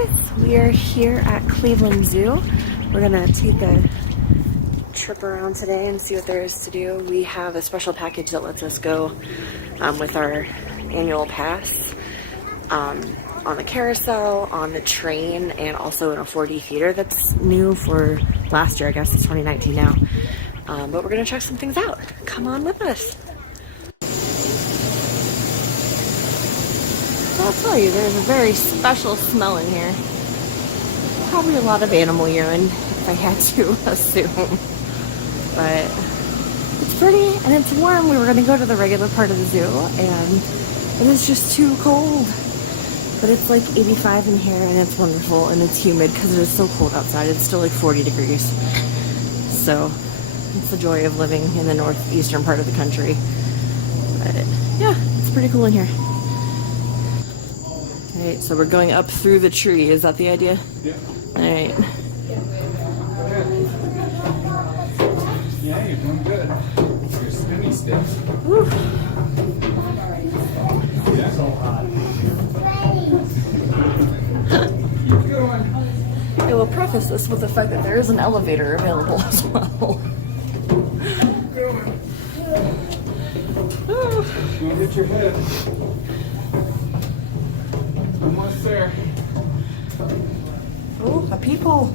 guys, we are here at Cleveland Zoo. We're gonna take a trip around today and see what there is to do. We have a special package that lets us go with our annual pass on the carousel, on the train, and also in a 4D theater that's new for last year. I guess it's 2019 now. But we're gonna check some things out. Come on with us. I'll tell you, there's a very special smell in here. Probably a lot of animal urine, if I had to assume. But it's pretty and it's warm. We were going to go to the regular part of the zoo, and it is just too cold. But it's like 85 in here, and it's wonderful, and it's humid because it is so cold outside. It's still like 40 degrees. So it's the joy of living in the northeastern part of the country. But yeah, it's pretty cool in here. Alright, so we're going up through the tree. Is that the idea? Yeah. Alright. Yeah, you're doing good. You're spinny stiff. Woo. Yeah. Keep going. I will preface this with the fact that there is an elevator available as well. Keep going. Don't hit your head. Almost there. Oh, a peephole.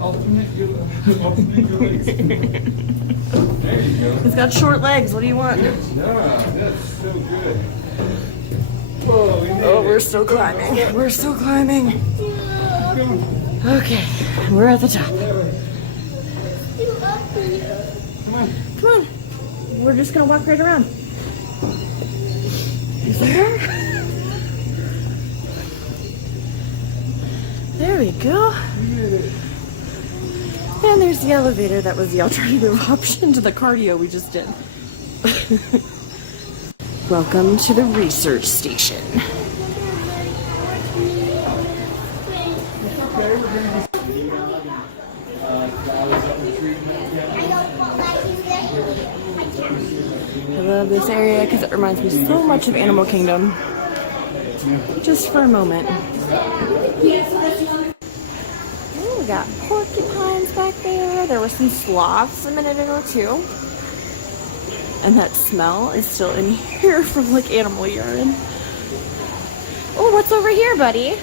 Alternate your legs. There you go. He's got short legs. What do you want? Yeah, that's so good. Whoa, we made Oh, it. we're still climbing. We're still climbing. Keep going. Okay, we're at the top. Come on. Come on. We're just gonna walk right around. Is there? There we go. We made it. And there's the elevator that was the alternative option to the cardio we just did. Welcome to the research station. I love this area because it reminds me so much of Animal Kingdom. Just for a moment. Oh, we got porcupines back there. There were some sloths a minute ago too. And that smell is still in here from like animal urine. Oh, what's over here, buddy?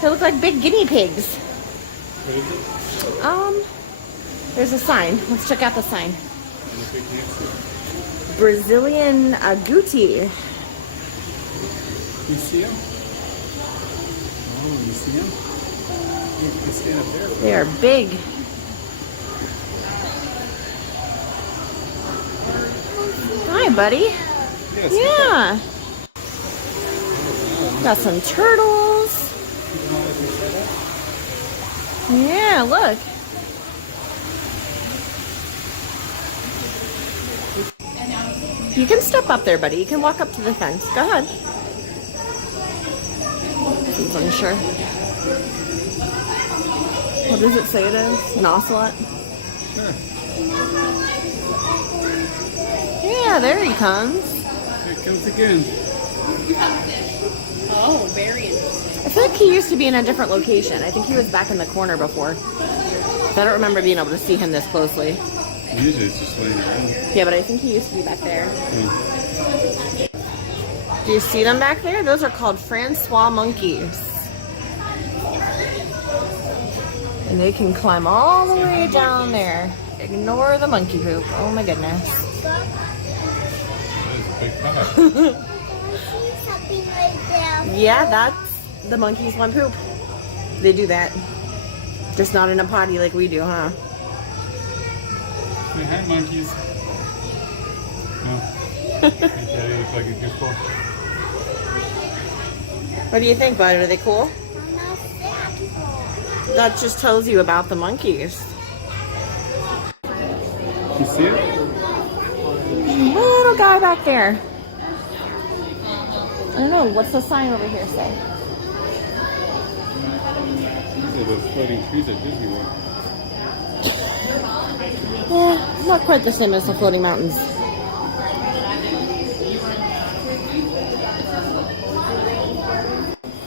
They look like big guinea pigs. There's a sign. Let's check out the sign. Brazilian agouti. You see him? Oh, you see him? You can stand up there. They are big. Hi, buddy. Yes. Yeah. Got some turtles. Yeah, look. You can step up there, buddy. You can walk up to the fence. Go ahead. He's unsure. What does it say it is? An ocelot? Sure. Yeah, there he comes. Here it comes again. Oh, very interesting. I feel like he used to be in a different location. I think he was back in the corner before. I don't remember being able to see him this closely. Usually it's just laying around. Yeah, but I think he used to be back there. Do you see them back there? Those are called Francois Monkeys. And they can climb all the way down there. Ignore the monkey poop. Oh my goodness. That is a big pie. Yeah, that's the monkeys want poop. They do that. Just not in a potty like we do, huh? Say hi, monkeys. No. Yeah, you look like a goofball. What do you think, bud? Are they cool? That just tells you about the monkeys. You see it? Little guy back there. I don't know. What's the sign over here say? These are the floating trees at Disney World. Yeah, not quite the same as the floating mountains.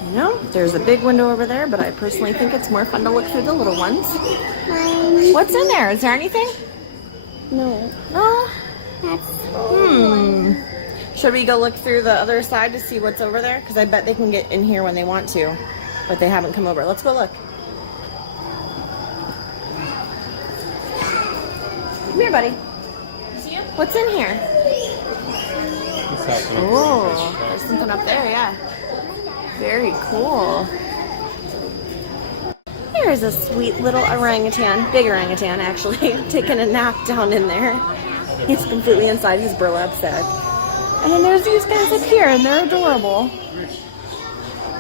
You know, There's a big window over there, but I personally think it's more fun to look through the little ones. What's in there? Is there anything? No. No. That's Should we go look through the other side to see what's over there? Because I bet they can get in here when they want to, but they haven't come over. Let's go look. Come here, buddy. What's in here? Oh, there's something up there, yeah. Very cool. Here's a sweet little orangutan, big orangutan actually, taking a nap down in there. He's completely inside his burlap sack. And then there's these guys up here, and they're adorable.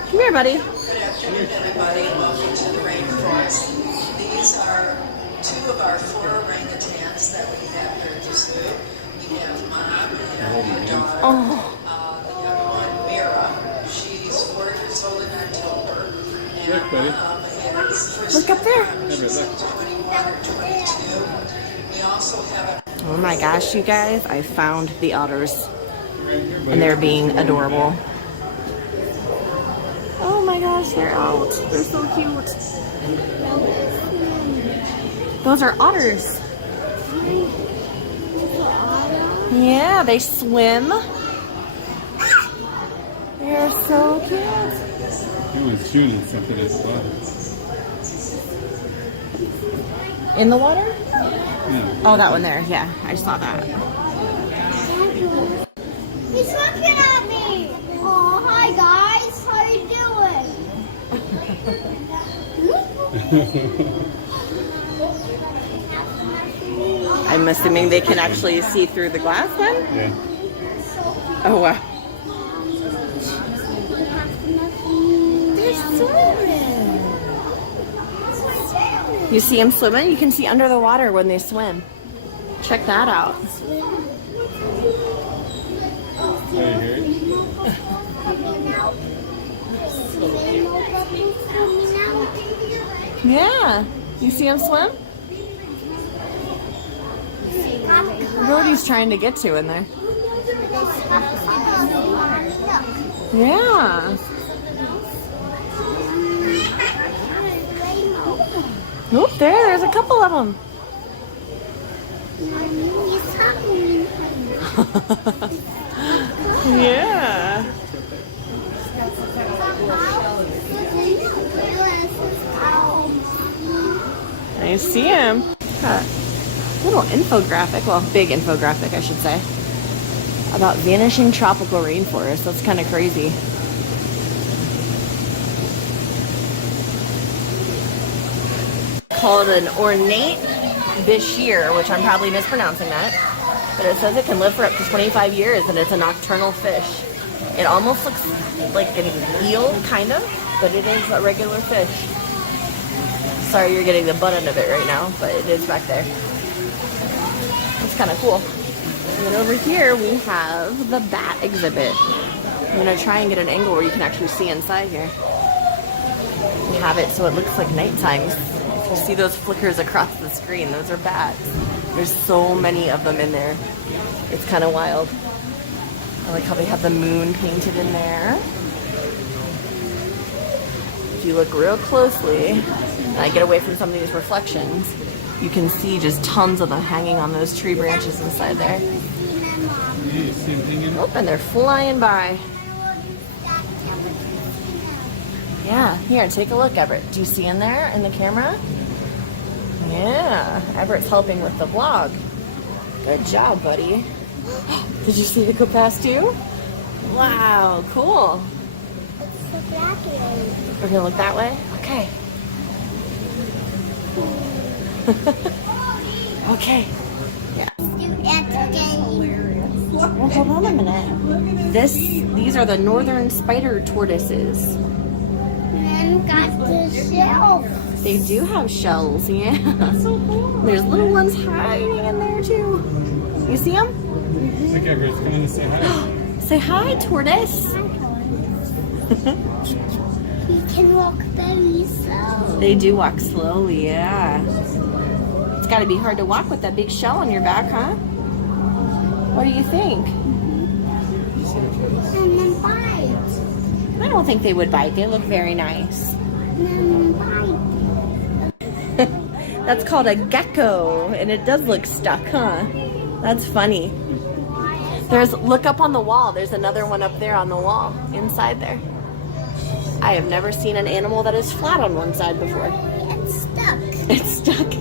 Come here, buddy. Good afternoon, everybody. Welcome to the Rainforest. These are 2 of our 4 orangutans that we have here at the zoo. We have Mom and her daughter. Oh. The young one, Mira. She's 4 years old in October. And Look, buddy. Look up there. 21 or 22. We also have a Oh my gosh, you guys, I found the otters. And they're being adorable. Oh my gosh, they're out. They're so cute. Those are otters. Yeah, they swim. They're so cute. He was shooting something as well. In the water? Yeah. Oh, that one there. Yeah, I saw that. He's looking at me. Oh, hi guys. How you doing? I'm assuming they can actually see through the glass then? Yeah. Oh, wow. They're swimming. You see them swimming? You can see under the water when they swim. Check that out. Yeah. You see them swim? Brody's trying to get to in there. Yeah. Oh, there's a couple of them. Yeah. I see him. Little infographic, well, big infographic, I should say, about vanishing tropical rainforest. That's kind of crazy. Called an ornate bishir, which I'm probably mispronouncing that, but it says it can live for up to 25 years and it's a nocturnal fish. It almost looks like an eel, kind of, but it is a regular fish. Sorry you're getting the butt end of it right now, but it is back there. It's kind of cool. And then over here we have the bat exhibit. I'm going to try and get an angle where you can actually see inside here. We have it so it looks like nighttime. If you see those flickers across the screen, those are bats. There's so many of them in there. It's kind of wild. I like how they have the moon painted in there. If you look real closely, and I get away from some of these reflections, you can see just tons of them hanging on those tree branches inside there. Oh, and they're flying by. Yeah, here, take a look, Everett. Do you see in there in the camera? Yeah, Everett's helping with the vlog. Good job, buddy. Did you see it go past you? Wow, cool. We're gonna look that way? Okay. Okay. Yeah. Well, hold on a minute. These are the northern spider tortoises. And got the shelf. They do have shells, yeah. So cool. There's little ones hiding in there too. You see them? Look, Everett's coming to say hi. Say hi, tortoise. He can walk very slow. They do walk slowly, yeah. It's got to be hard to walk with that big shell on your back, huh? What do you think? And then bite. I don't think they would bite. They look very nice. That's called a gecko, and it does look stuck, huh? That's funny. Look up on the wall. There's another one up there on the wall, inside there. I have never seen an animal that is flat on one side before. It's stuck. It's stuck.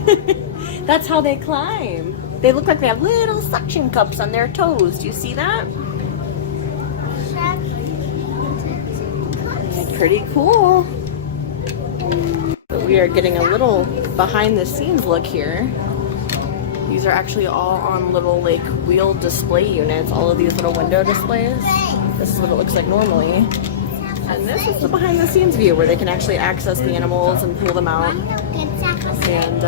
That's how they climb. They look like they have little suction cups on their toes. Do you see that? Pretty cool. But we are getting a little behind the scenes look here. These are actually all on little like wheel display units, all of these little window displays. This is what it looks like normally. And this is the behind the scenes view where they can actually access the animals and pull them out and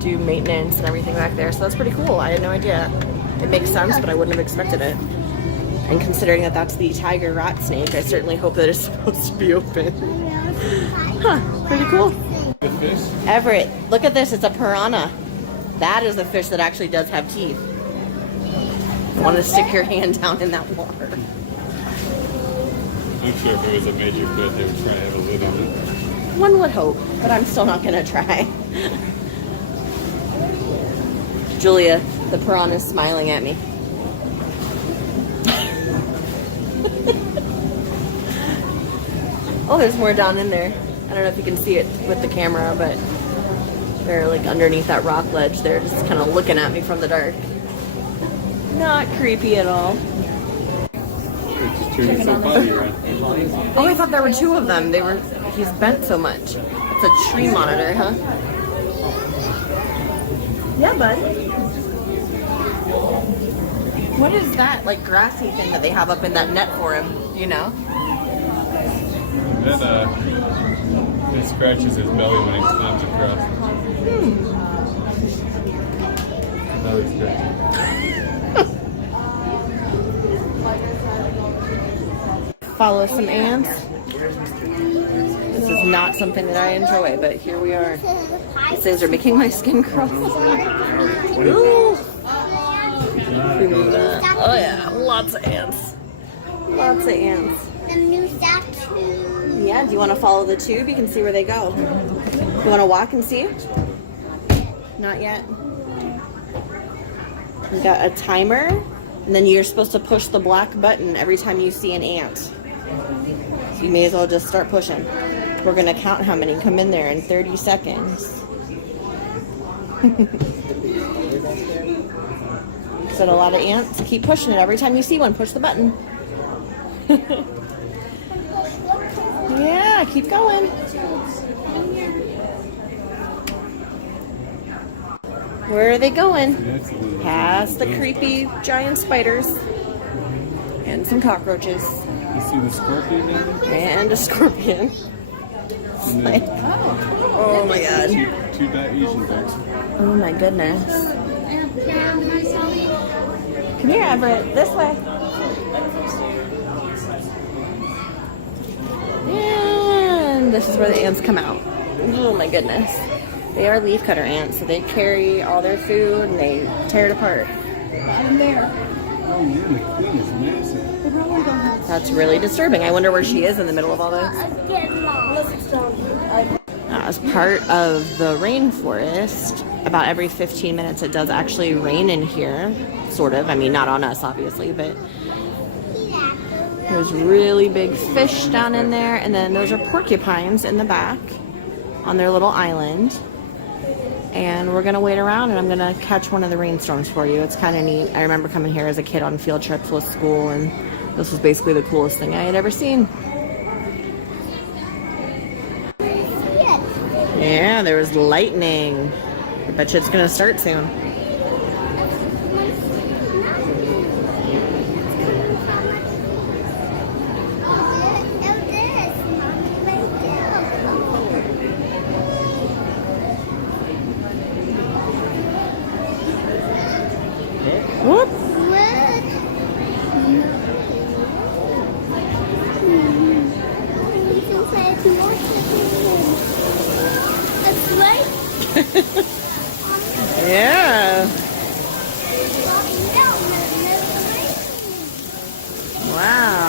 do maintenance and everything back there. So that's pretty cool. I had no idea. It makes sense, but I wouldn't have expected it. And considering that that's the tiger rat snake, I certainly hope that it's supposed to be open. Huh, pretty cool. The fish? Everett, look at this, it's a piranha. That is a fish that actually does have teeth. Want to stick your hand down in that water. I'm sure if it was a major fish, they would try to have a lid on it. One would hope, but I'm still not gonna try. Julia, the piranha's smiling at me. Oh, there's more down in there. I don't know if you can see it with the camera, but they're like underneath that rock ledge. They're just kind of looking at me from the dark. Not creepy at all. It's just turning its body around. Oh, I thought there were two of them. He's bent so much. It's a tree monitor, huh? Yeah, bud. What is that, like, grassy thing that they have up in that net for him? You know? Then it scratches his belly when he climbs across. Belly scratching. Follow some ants. This is not something that I enjoy, but here we are. These things are making my skin crawl. Ooh. Remove that. Oh yeah, lots of ants. Lots of ants. The new statue. Yeah, do you want to follow the tube? You can see where they go. You want to walk and see? Not yet. We got a timer, and then you're supposed to push the black button every time you see an ant. So you may as well just start pushing. We're going to count how many come in there in 30 seconds. Is that a lot of ants? Keep pushing it. Every time you see one, push the button. Yeah, keep going. Where are they going? Past the creepy giant spiders and some cockroaches. You see the scorpion down there? And a scorpion. And then Oh my god. two Asian bears. Oh my goodness. Come here, Everett. This way. And this is where the ants come out. Oh my goodness. They are leafcutter ants, so they carry all their food and they tear it apart. I'm there. Oh man, the queen is massive. That's really disturbing. I wonder where she is in the middle of all this. As part of the rainforest, about every 15 minutes it does actually rain in here. Sort of. I mean, not on us, obviously, but there's really big fish down in there. And then those are porcupines in the back on their little island. And we're going to wait around and I'm going to catch one of the rainstorms for you. It's kind of neat. I remember coming here as a kid on field trips with school, and this was basically the coolest thing I had ever seen. Yeah, there was lightning. I bet you it's going to start soon. Whoop. Yeah. Wow.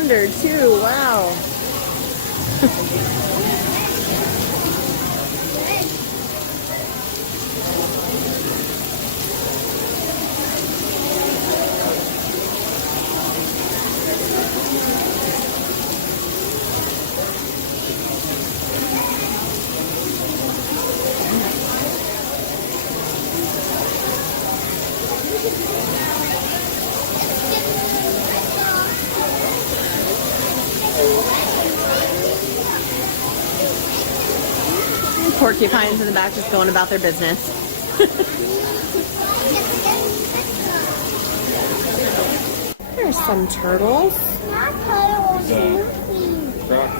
under too. Wow. Porcupines in the back just going about their business. There's some turtles.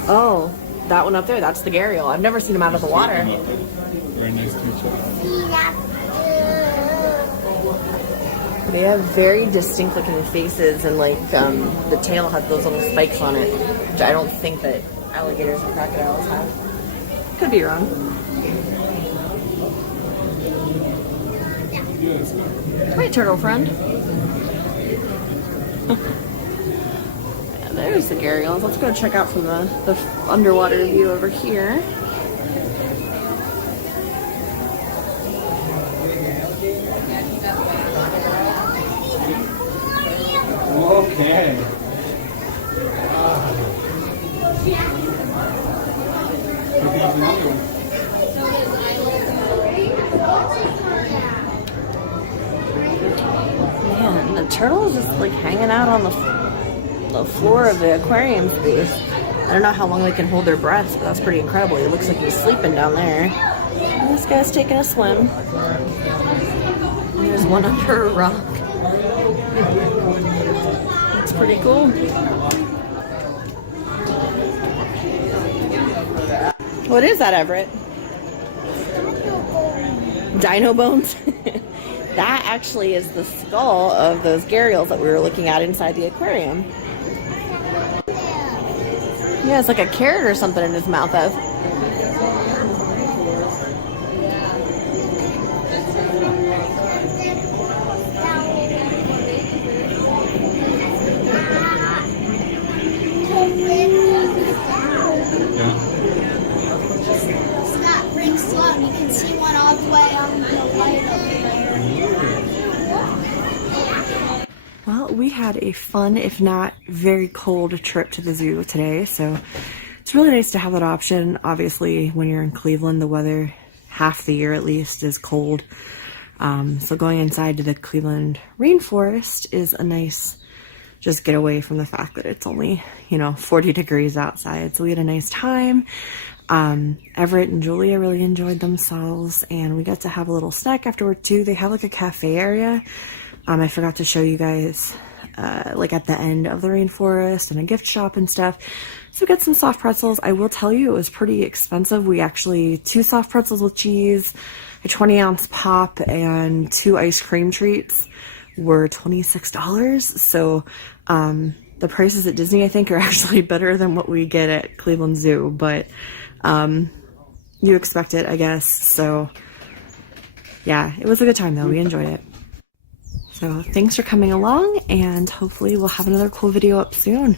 Oh, that one up there, that's the gharial. I've never seen them out of the water. Right next to each other. They have very distinct looking faces, and like the tail has those little spikes on it, which I don't think that alligators and crocodiles have. Could be wrong. Hi, turtle friend. And there's the gharials. Let's go check out from the underwater view over here. Okay. Man, the turtle is just like hanging out on the floor of the aquarium space. I don't know how long they can hold their breaths, but that's pretty incredible. It looks like he's sleeping down there. And this guy's taking a swim. And there's one under a rock. That's pretty cool. What is that, Everett? Dino bones? That actually is the skull of those gharials that we were looking at inside the aquarium. Yeah, it's like a carrot or something in his mouth, Ev. Stop, bring slow. You can see one all the way on the light over there. Well, we had a fun, if not very cold, trip to the zoo today, so it's really nice to have that option. Obviously, when you're in Cleveland, the weather, half the year at least, is cold. So going inside to the Cleveland Rainforest is a nice, just get away from the fact that it's only, 40 degrees outside. So we had a nice time. Everett and Julia really enjoyed themselves, and we got to have a little snack afterward too. They have like a cafe area. I forgot to show you guys, like at the end of the rainforest, and a gift shop and stuff. So we got some soft pretzels. I will tell you, it was pretty expensive. We actually, 2 soft pretzels with cheese, a 20-ounce pop, and 2 ice cream treats were $26. So the prices at Disney, I think, are actually better than what we get at Cleveland Zoo, but you expect it, I guess. So yeah, it was a good time though. We enjoyed it. So thanks for coming along, and hopefully we'll have another cool video up soon.